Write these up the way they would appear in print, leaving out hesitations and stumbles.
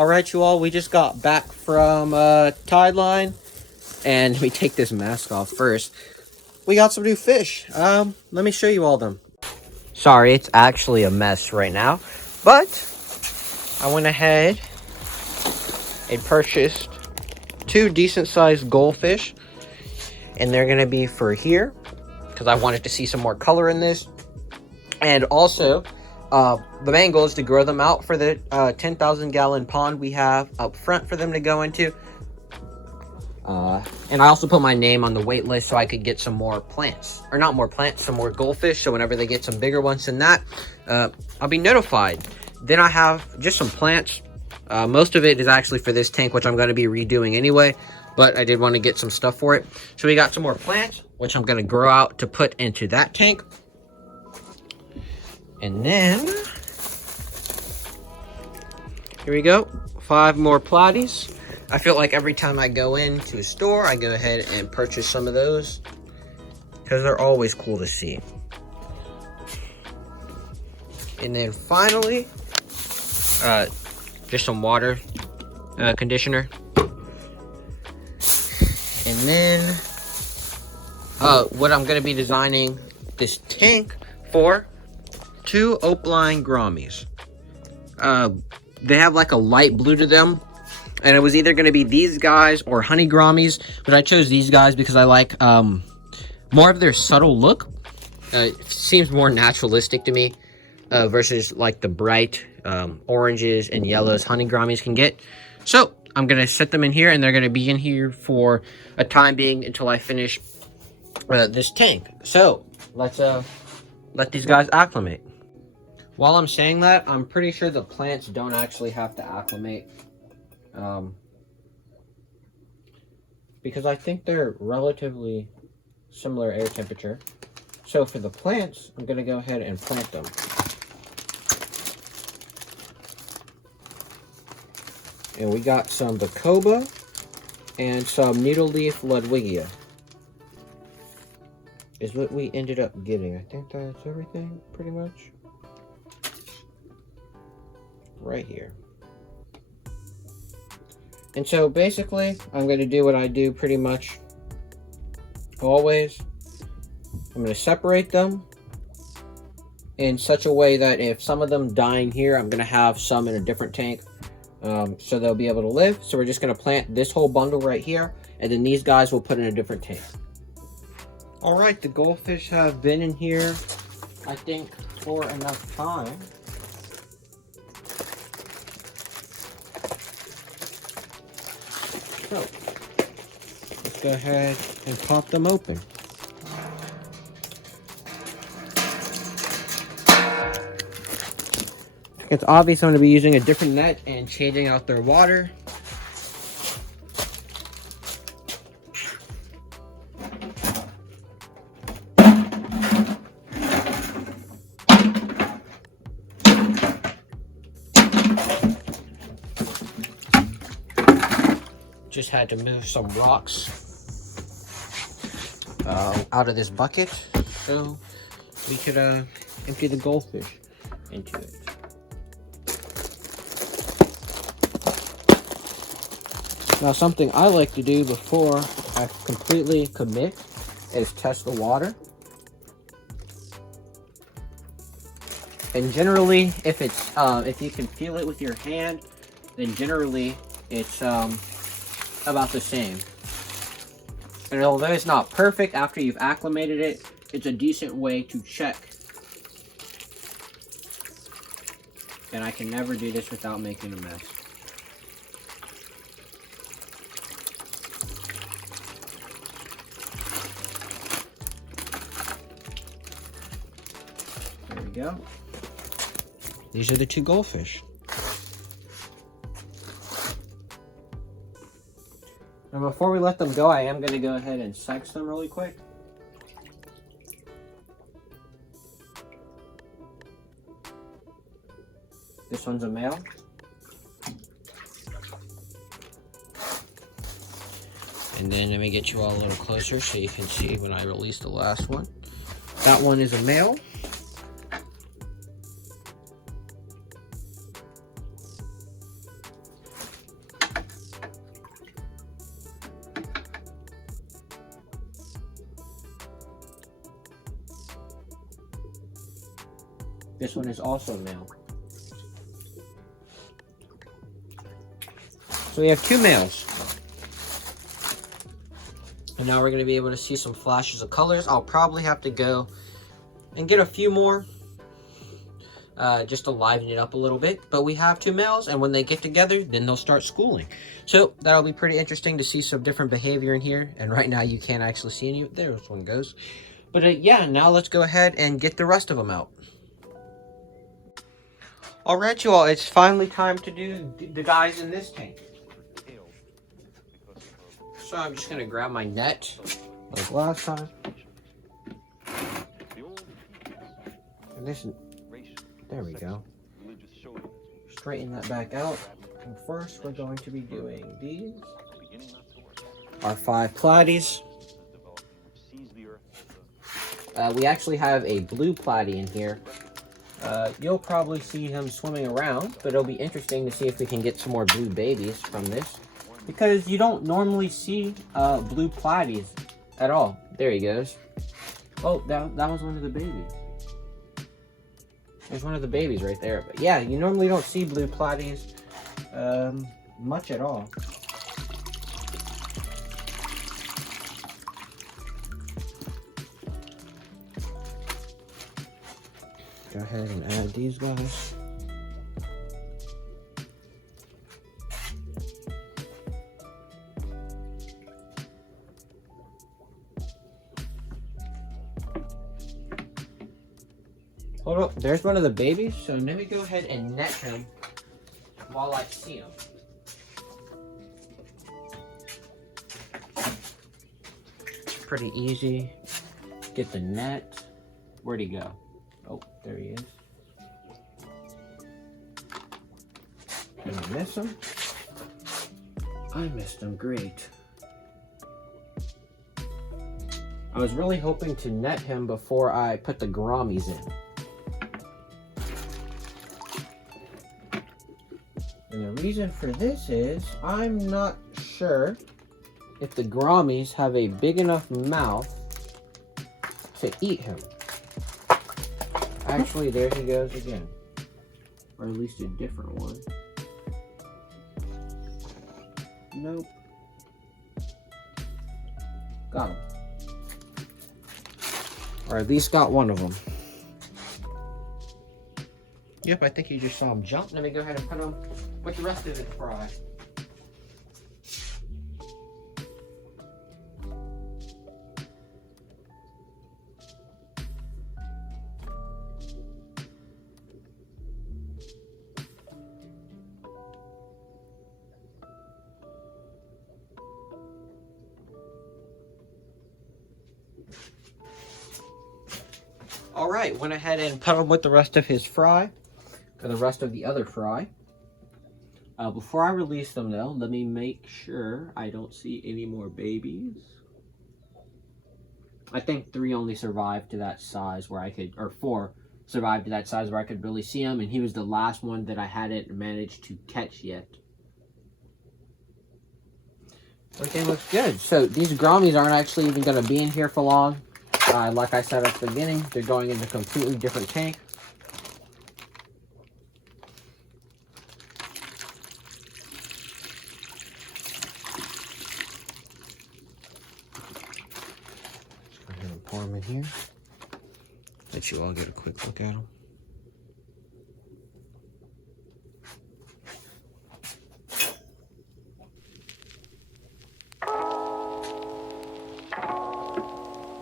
Alright, you all, we just got back from Tideline, and let me take this mask off first. We got some new fish. Let me show you all them. Sorry, it's actually a mess right now, but I went ahead and purchased 2 decent-sized goldfish, and they're gonna be for here, because I wanted to see some more color in this, and also the main goal is to grow them out for the 10,000 gallon pond we have up front for them to go into. And I also put my name on the wait list so I could get some more plants. Or not more plants, some more goldfish. So whenever they get some bigger ones than that, I'll be notified. Then I have just some plants. Most of it is actually for this tank, which I'm going to be redoing anyway. But I did want to get some stuff for it. So we got some more plants, which I'm going to grow out to put into that tank. And then, here we go, 5 more Platies. I feel like every time I go into a store, I go ahead and purchase some of those, because they're always cool to see. And then finally, just some water conditioner. And then, what I'm going to be designing this tank for, 2 opaline Groumis. They have like a light blue to them, and it was either going to be these guys or honey Groumis, but I chose these guys because I like more of their subtle look. It seems more naturalistic to me versus like the bright oranges and yellows honey Groumis can get. So I'm going to set them in here, and they're going to be in here for a time being until I finish this tank. So let's let these guys acclimate. While I'm saying that, I'm pretty sure the plants don't actually have to acclimate. Because I think they're relatively similar air temperature. So for the plants, I'm going to go ahead and plant them. And we got some Bacoba and some needle leaf Ludwigia. Is what we ended up getting. I think that's everything, pretty much. Right here. And so basically, I'm going to do what I do pretty much always. I'm going to separate them in such a way that if some of them die in here, I'm going to have some in a different tank. So they'll be able to live. So we're just going to plant this whole bundle right here, and then these guys we'll put in a different tank. Alright, the goldfish have been in here, I think, for enough time. So, let's go ahead and pop them open. It's obvious I'm going to be using a different net and changing out their water. Just had to move some rocks out of this bucket so we could empty the goldfish into it. Now, something I like to do before I completely commit is test the water. And generally, if it's if you can feel it with your hand, then generally it's about the same. And although it's not perfect after you've acclimated it, it's a decent way to check. And I can never do this without making a mess. There we go. These are the 2 goldfish. Now before we let them go, I am going to go ahead and sex them really quick. This one's a male. And then let me get you all a little closer so you can see when I release the last one. That one is a male. This one is also male. So we have 2 males. And now we're going to be able to see some flashes of colors. I'll probably have to go and get a few more just to liven it up a little bit. But we have 2 males, and when they get together, then they'll start schooling. So that'll be pretty interesting to see some different behavior in here. And right now you can't actually see any. There this one goes. But yeah, now let's go ahead and get the rest of them out. Alright, you all, it's finally time to do the guys in this tank. So I'm just going to grab my net, like last time. And this, there we go. Straighten that back out. And first, we're going to be doing these. Our 5 platies. We actually have a blue platy in here. You'll probably see him swimming around, but it'll be interesting to see if we can get some more blue babies from this. Because you don't normally see blue platies at all. There he goes. Oh, that was one of the babies. There's one of the babies right there. But yeah, you normally don't see blue platies much at all. Go ahead and add these guys. Hold up, there's one of the babies, so let me go ahead and net him while I see him. It's pretty easy. Get the net. Where'd he go? Oh, there he is. Did I miss him? I missed him, great. I was really hoping to net him before I put the Groumis in. And the reason for this is, I'm not sure if the Groumis have a big enough mouth to eat him. Actually, there he goes again. Or at least a different one. Nope. Got him. Or at least got one of them. Yep, I think you just saw him jump. Let me go ahead and put him with the rest of the fry. Alright, went ahead and put him with the rest of his fry, or the rest of the other fry. Before I release them though, let me make sure I don't see any more babies. I think 3 only survived to that size where I could, or 4 survived to that size where I could really see him, and he was the last one that I hadn't managed to catch yet. Everything looks good. So these Groumis aren't actually even going to be in here for long. Like I said at the beginning, they're going in a completely different tank. Let's go ahead and pour them in here. Let you all get a quick look at them.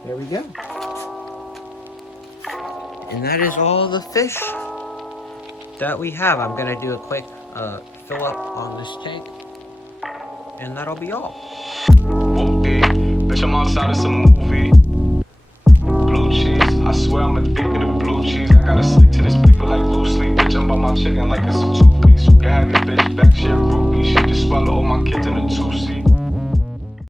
There we go. And that is all the fish that we have. I'm going to do a quick fill up on this tank. And that'll be all. Okay, bitch, I'm outside of some movie. Blue cheese, I swear I'm addicted to blue cheese. I gotta stick to this paper like loosely. Bitch, I'm by my chicken like it's a 2-piece. You can have your bitch back, share groupie. She just swallow all my kids in a 2-seat.